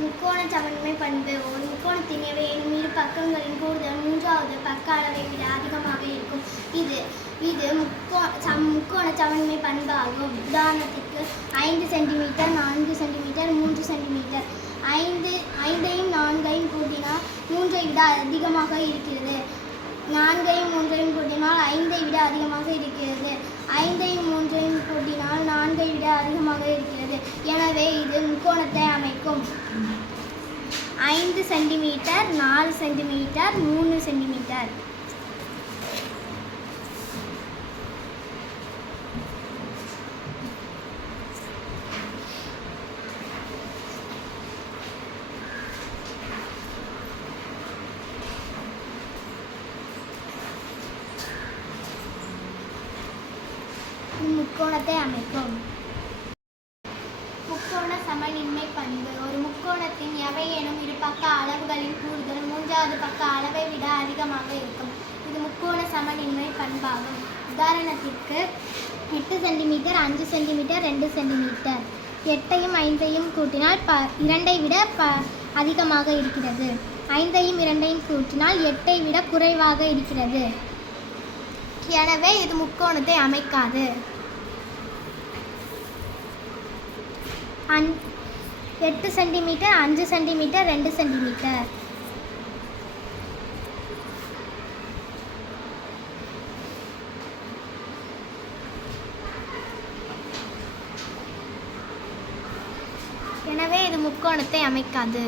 முக்கோண சமன்மை பண்பு. ஒரு முக்கோணத்தின் எவையேனும் இரு பக்கங்களின் கூடுதல் மூன்றாவது பக்க அளவை விட அதிகமாக இருக்கும். இது முக்கோண சமன்மை பண்பு ஆகும். உதாரணத்திற்கு 5 சென்டிமீட்டர், 4 சென்டிமீட்டர், 3 சென்டிமீட்டர். 5ஐயும் 4ஐயும் கூட்டினால் 3ஐ விட அதிகமாக இருக்கிறது. 4ஐயும் 3ஐயும் கூட்டினால் 5ஐ விட அதிகமாக இருக்கிறது. 5ஐயும் 3ஐயும் கூட்டினால் 4ஐ விட அதிகமாக இருக்கிறது. எனவே இது முக்கோணத்தை அமைக்கும். 5 சென்டிமீட்டர், 4 சென்டிமீட்டர், 3 சென்டிமீட்டர். முக்கோணத்தை அமைக்கும். முக்கோண சமனின்மை பண்பு. ஒரு முக்கோணத்தின் எவையேனும் இரு பக்க அளவுகளின் கூடுதல் மூன்றாவது பக்க அளவை விட அதிகமாக இருக்கும். இது முக்கோண சமனின்மை பண்பாகும். உதாரணத்திற்கு 8 சென்டிமீட்டர், 5 சென்டிமீட்டர், 2 சென்டிமீட்டர். 8ஐயும் 5ஐயும் கூட்டினால் 2ஐ விட அதிகமாக இருக்கிறது. 5ஐயும் 2ஐயும் கூட்டினால் 8ஐ விட குறைவாக இருக்கிறது. எனவே இது முக்கோணத்தை அமைக்காது. 8 சென்டிமீட்டர், 5 சென்டிமீட்டர், 2 சென்டிமீட்டர். எனவே இது முக்கோணத்தை அமைக்காது.